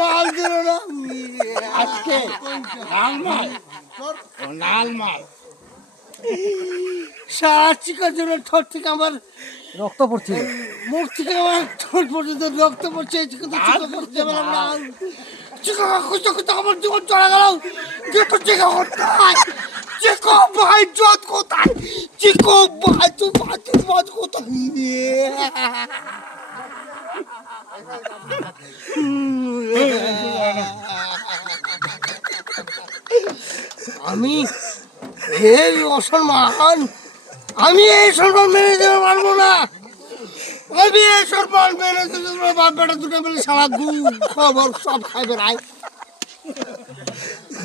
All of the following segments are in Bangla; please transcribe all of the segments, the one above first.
মাল দিল না আজকে লাল মাল সারা চিকার জন্য ঠোঁট থেকে আমার রক্ত পড়ছে। মুখ থেকে আমার ঠোঁট পর্যন্ত রক্ত পড়ছে। কিন্তু চিকা করতে পারলাম না। চিকা খুঁজতে খুঁজতে আমার জীবন চলে গেল। কিন্তু চিকা কোথায়? চিকো ভাই জত কোথায়? চিকো ভাই তুই বাজ কোথায়? আমি এই অসম্মান, আমি এই সম্মান মেনে দিতে পারবো না। আমি এই সম্মান মেনে দিতে পারবো। বাপ বেটা দুটো মিলে সারা গু খবর সব খাইবে রাই।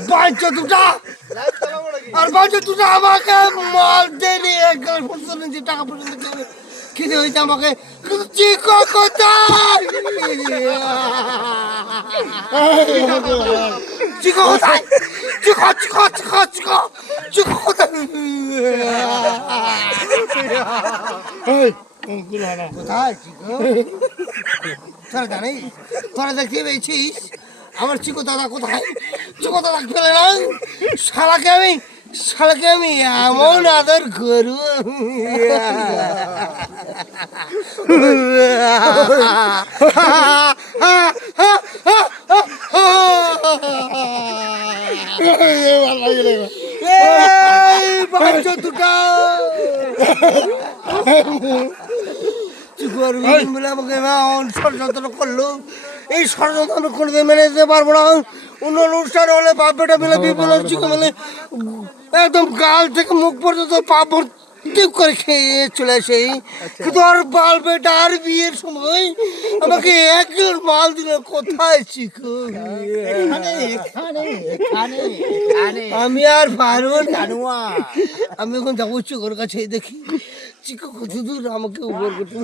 বাচ্চা দুটা আর বাচ্চা দুটা আমাকে মাল দেয়নি। এক গ্লাস পর্যন্ত যে টাকা পর্যন্ত খেতে হয়েছে আমাকে। কিন্তু চিকো কোথায়? চিকো কোথায়? Chicco Chicco Chicco Chicco Chicco কোথায়? কোথায় চিকো? তোরা জানিস, তোরা দেখতে পেয়েছিস আমার চিকো দাদা কোথায়? চিকো দাদা ফেলে না শালাকে আমি এমন আদর করু। দুটা আমাকে ষড়যন্ত্র করলো। এই ষড়যন্ত্র করতে মেনে যেতে পারবো না। অন্য অনুষ্ঠান হলে বাপ বেটা মিলে বিপুল চিকো মিলে একদম গাল থেকে মুখ পর্যন্ত পা ভর্তি করে খেয়ে চলে আসে। কিন্তু আর বাল বেটা আর বিয়ের সময় আমাকে এক মাল দিল। কোথায় চিকো? আমি আর পারবো না। আমি এখন যাবো চিকোর কাছে দেখি চিকো কত দূর আমাকে উপর করতে।